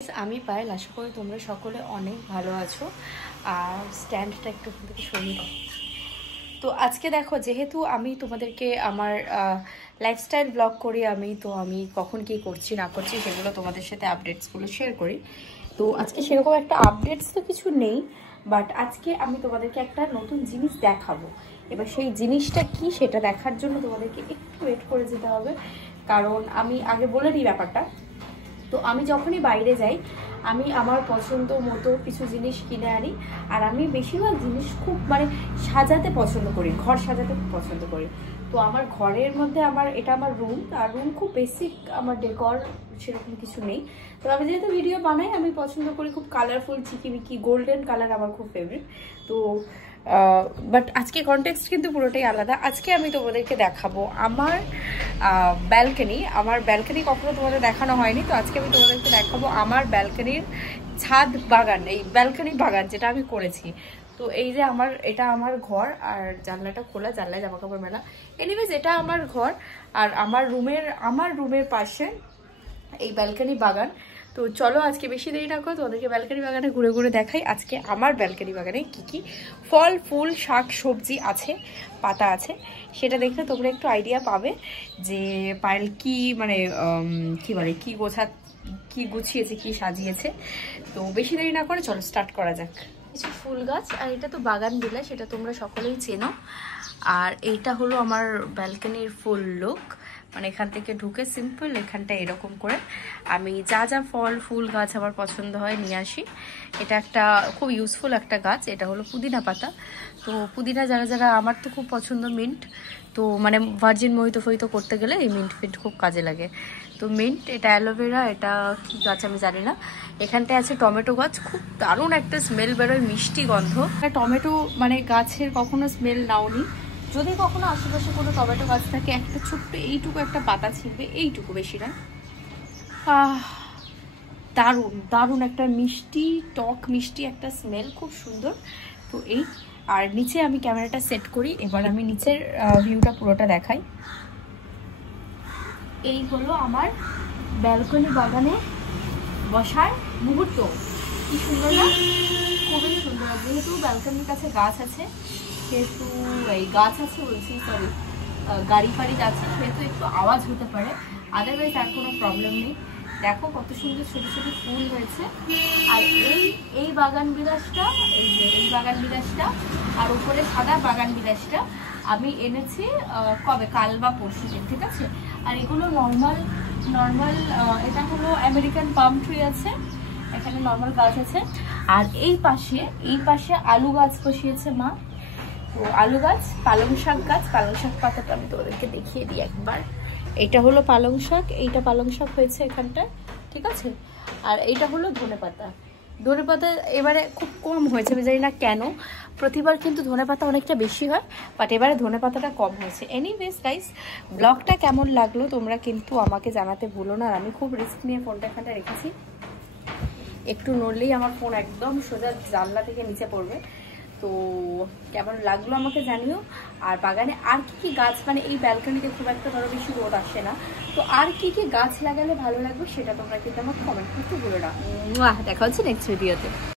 আমি পায়েল, আশা করি তোমরা সকলে অনেক ভালো আছো। আর স্ট্যান্ডটা একটু ওখান থেকে সরিয়ে দাও। তো আজকে দেখো, যেহেতু আমি তোমাদেরকে আমার লাইফস্টাইল ব্লগ করি, আমি কখন কি করছি না করছি সেগুলো তোমাদের সাথে আপডেটসগুলো শেয়ার করি। তো আজকে সেরকম একটা আপডেটস তো কিছু নেই, বাট আজকে আমি তোমাদেরকে একটা নতুন জিনিস দেখাবো। এবার সেই জিনিসটা কি সেটা দেখার জন্য তোমাদেরকে একটু ওয়েট করে যেতে হবে, কারণ আমি আগে বলে দিই ব্যাপারটা। তো আমি যখনই বাইরে যাই আমি আমার পছন্দ মতো কিছু জিনিস কিনে আনি। আর আমি বেশিরভাগ জিনিস খুব সাজাতে পছন্দ করি, ঘর সাজাতে পছন্দ করি। তো আমার ঘরের মধ্যে এটা আমার রুম, আর রুম খুব বেসিক, আমার ডেকর সেরকম কিছু নেই। তো আমি যেহেতু ভিডিও বানাই, আমি পছন্দ করি খুব কালারফুল, চিকিমিকি গোল্ডেন কালার আমার খুব ফেভারিট। তো বাট আজকে কনটেক্সট কিন্তু পুরোটাই আলাদা। আজকে আমি তোমাদেরকে দেখাবো আমার ব্যালকনি কখনো তোমাদের দেখানো হয়নি। তো আজকে আমি তোমাদেরকে দেখাবো আমার ব্যালকনির ছাদ বাগান, এই ব্যালকনি বাগান যেটা আমি করেছি। তো এই যে এটা আমার ঘর, আর জানলাটা খোলা, জানলায় জামা কাপড় মেলা। এনিওয়েজ, এটা আমার ঘর, আর আমার রুমের পাশে এই ব্যালকনি বাগান। তো চলো আজকে বেশি দেরি না করে তোমাদেরকে ব্যালকনি বাগানে ঘুরে ঘুরে দেখাই আজকে আমার ব্যালকনি বাগানে কি কি ফল, ফুল, শাক, সবজি আছে, পাতা আছে। সেটা দেখলে তোমরা একটু আইডিয়া পাবে যে পায়েল কি গুছিয়েছে, কি সাজিয়েছে। তো বেশি দেরি না করে চলো স্টার্ট করা যাক। কিছু ফুল গাছ, আর এটা তো বাগান বিলাস, সেটা তোমরা সকলেই চেনো। আর এইটা হলো আমার ব্যালকনির ফুল লুক, এখান থেকে ঢুকে সিম্পল এখানটা এরকম করে আমি যা যা ফল ফুল গাছ আমার পছন্দ হয় নিয়ে আসি। এটা একটা খুব ইউজফুল একটা গাছ, এটা হলো পুদিনা পাতা। তো পুদিনা যারা আমার তো খুব পছন্দ, মিন্ট। তো ভার্জিন মোহিত করতে গেলে এই মিন্ট খুব কাজে লাগে। তো মিন্ট, এটা অ্যালোভেরা, এটা কি গাছ আমি জানি না। এখানটায় আছে টমেটো গাছ, খুব দারুণ একটা স্মেল বেরোয়, মিষ্টি গন্ধ। টমেটো গাছের কখনো স্মেল নাওনি। যদি কখনো আশেপাশে কোনো টমেটো গাছ থাকে, একটা ছোট্ট এইটুকু একটা পাতা ছিঁড়বে, এইটুকু, বেশি না। দারুণ একটা টক মিষ্টি একটা স্মেল, খুব সুন্দর। তো আর নিচে আমি ক্যামেরাটা সেট করি, এবার আমি নিচের ভিউটা পুরোটা দেখাই। এই হলো আমার ব্যালকনি বাগানে বসার মুহূর্ত। কি সুন্দর না? খুবই সুন্দর। যেহেতু ব্যালকনির কাছে গাছ আছে, সেহেতু গাড়ি ফাড়ি যাচ্ছে, সেহেতু একটু আওয়াজ হতে পারে, আদারওয়াইজ আর কোনো প্রবলেম নেই। দেখো কত সুন্দর ছোট ছোট ফুল হয়েছে। আর এই বাগান বিলাসটা, এই বাগান বিলাসটা আর উপরে সাদা বাগান বিলাসটা আমি এনেছি কাল বা পরশু দিন, ঠিক আছে। আর এগুলো নর্মাল এটা হলো আমেরিকান পাম ট্রি আছে, এখানে নর্মাল গাছ আছে। আর এই পাশে আলু গাছ বসিয়েছে মা। তো আলু গাছ, পালং শাক গাছ, পালং শাক পাতাটা আমি তোমাদেরকে দেখিয়ে দিই একবার। এটা হলো পালং শাক, এইটা পালং শাক হয়েছে এখানটায়, ঠিক আছে। আর এইটা হলো ধনেপাতা। ধনেপাতা এবারে খুব কম হয়েছে, আমি জানি না কেন। প্রতিবার কিন্তু ধনেপাতা অনেকটা বেশি হয়, বাট এবারে ধনেপাতাটা কম হয়েছে। এনিওয়েজ গাইস, ব্লগটা কেমন লাগলো তোমরা কিন্তু আমাকে জানাতে ভুলো না। আর আমি খুব রিস্ক নিয়ে ফোনটা এখানটা রেখেছি, একটু নড়লেই আমার ফোন একদম সোজা জানলা থেকে নিচে পড়বে। তো কেমন লাগলো আমাকে জানিও। আর বাগানে আর কি গাছ, এই ব্যালকনিতে খুব একটা ধরো বেশি রোদ আসে না, তো আর কি গাছ লাগালে ভালো লাগবে সেটা তোমরা কিন্তু আমাকে কমেন্ট করতে ভুলো না। দেখা হচ্ছে নেক্সট ভিডিওতে।